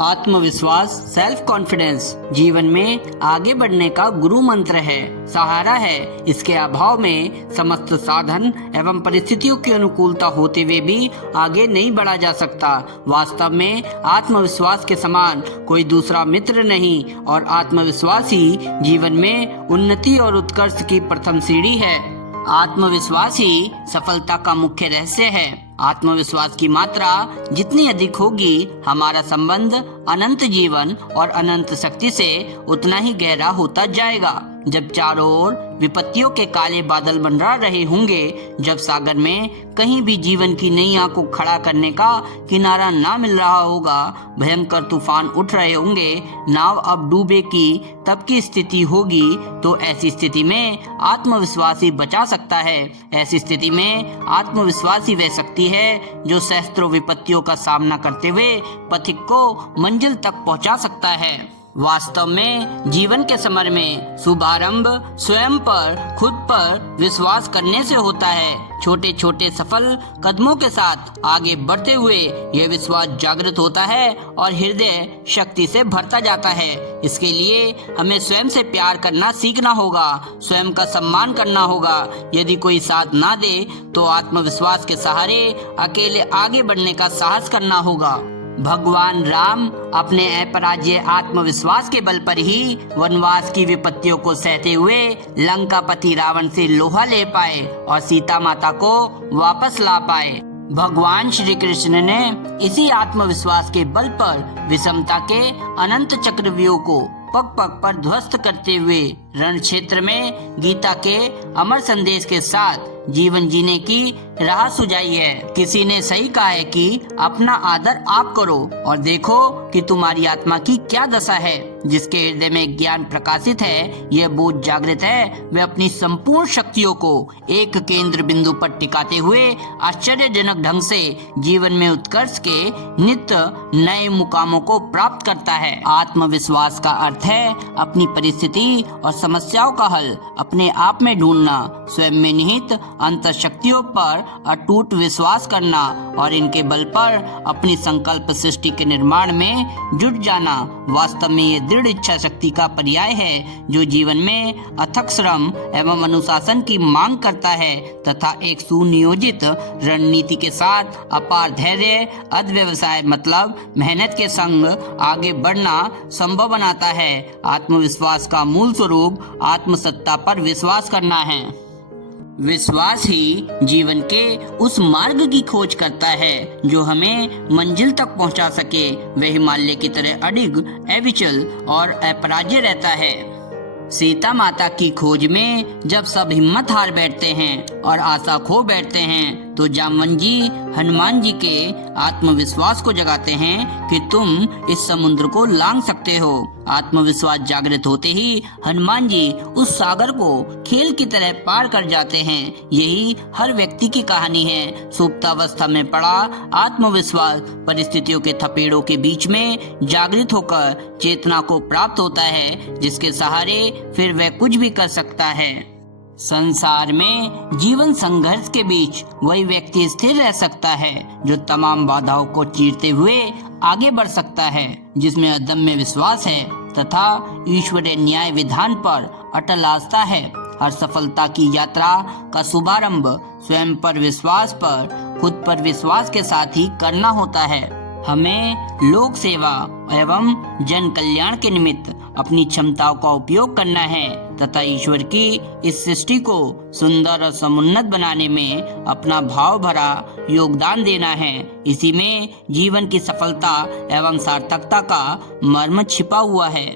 आत्मविश्वास self confidence जीवन में आगे बढ़ने का गुरु मंत्र है, सहारा है। इसके अभाव में समस्त साधन एवं परिस्थितियों की अनुकूलता होते हुए भी आगे नहीं बढ़ा जा सकता। वास्तव में आत्मविश्वास के समान कोई दूसरा मित्र नहीं और आत्मविश्वास ही जीवन में उन्नति और उत्कर्ष की प्रथम सीढ़ी है। आत्मविश्वास ही सफलता का मुख्य रहस्य है। आत्मविश्वास की मात्रा जितनी अधिक होगी, हमारा संबंध अनंत जीवन और अनंत शक्ति से उतना ही गहरा होता जाएगा। जब चारों ओर विपत्तियों के काले बादल मंडरा रहे होंगे, जब सागर में कहीं भी जीवन की नैया को खड़ा करने का किनारा ना मिल रहा होगा, भयंकर तूफान उठ रहे होंगे, नाव अब डूबे की तब की स्थिति होगी, तो ऐसी स्थिति में आत्मविश्वास ही बचा सकता है। ऐसी स्थिति में आत्मविश्वास ही वह शक्ति है जो सहस्त्रों विपत्तियों का सामना करते हुए पथिक को मंजिल तक पहुंचा सकता है। वास्तव में जीवन के समर में शुभारंभ स्वयं पर, खुद पर विश्वास करने से होता है। छोटे छोटे सफल कदमों के साथ आगे बढ़ते हुए यह विश्वास जागृत होता है और हृदय शक्ति से भरता जाता है। इसके लिए हमें स्वयं से प्यार करना सीखना होगा, स्वयं का सम्मान करना होगा। यदि कोई साथ ना दे तो आत्मविश्वास के सहारे अकेले आगे बढ़ने का साहस करना होगा। भगवान राम अपने अपराज्य आत्मविश्वास के बल पर ही वनवास की विपत्तियों को सहते हुए लंकापति रावण से लोहा ले पाए और सीता माता को वापस ला पाए। भगवान श्री कृष्ण ने इसी आत्मविश्वास के बल पर विषमता के अनंत चक्रव्यूह को पग पग पर ध्वस्त करते हुए रण क्षेत्र में गीता के अमर संदेश के साथ जीवन जीने की राह सुझाई है। किसी ने सही कहा है कि अपना आदर आप करो और देखो कि तुम्हारी आत्मा की क्या दशा है। जिसके हृदय में ज्ञान प्रकाशित है, यह बोध जागृत है, वे अपनी संपूर्ण शक्तियों को एक केंद्र बिंदु पर टिकाते हुए आश्चर्यजनक ढंग से जीवन में उत्कर्ष के नित्य नए मुकामों को प्राप्त करता है। आत्मविश्वास का अर्थ है अपनी परिस्थिति और समस्याओं का हल अपने आप में ढूंढना, स्वयं में निहित अंतर शक्तियों पर अटूट विश्वास करना और इनके बल पर अपनी संकल्प सृष्टि के निर्माण में जुट जाना। वास्तव में ये दृढ़ इच्छा शक्ति का पर्याय है जो जीवन में अथक श्रम एवं अनुशासन की मांग करता है तथा एक सुनियोजित रणनीति के साथ अपार धैर्य, अध्यवसाय मतलब मेहनत के संग आगे बढ़ना संभव बनाता है। आत्मविश्वास का मूल स्वरूप आत्मसत्ता पर विश्वास करना है। विश्वास ही जीवन के उस मार्ग की खोज करता है जो हमें मंजिल तक पहुंचा सके। वह हिमालय की तरह अडिग, अविचल और अपराज्य रहता है। सीता माता की खोज में जब सब हिम्मत हार बैठते हैं और आशा खो बैठते हैं, तो जामवन जी हनुमान जी के आत्मविश्वास को जगाते हैं कि तुम इस समुद्र को लांघ सकते हो। आत्मविश्वास जागृत होते ही हनुमान जी उस सागर को खेल की तरह पार कर जाते हैं। यही हर व्यक्ति की कहानी है। सुप्तावस्था में पड़ा आत्मविश्वास परिस्थितियों के थपेड़ों के बीच में जागृत होकर चेतना को प्राप्त होता है, जिसके सहारे फिर वह कुछ भी कर सकता है। संसार में जीवन संघर्ष के बीच वही व्यक्ति स्थिर रह सकता है जो तमाम बाधाओं को चीरते हुए आगे बढ़ सकता है, जिसमें अदम्य विश्वास है तथा ईश्वरीय न्याय विधान पर अटल आस्था है। हर सफलता की यात्रा का शुभारंभ स्वयं पर विश्वास पर, खुद पर विश्वास के साथ ही करना होता है। हमें लोक सेवा एवं जन कल्याण के निमित्त अपनी क्षमताओं का उपयोग करना है तथा ईश्वर की इस सृष्टि को सुंदर और समुन्नत बनाने में अपना भाव भरा योगदान देना है। इसी में जीवन की सफलता एवं सार्थकता का मर्म छिपा हुआ है।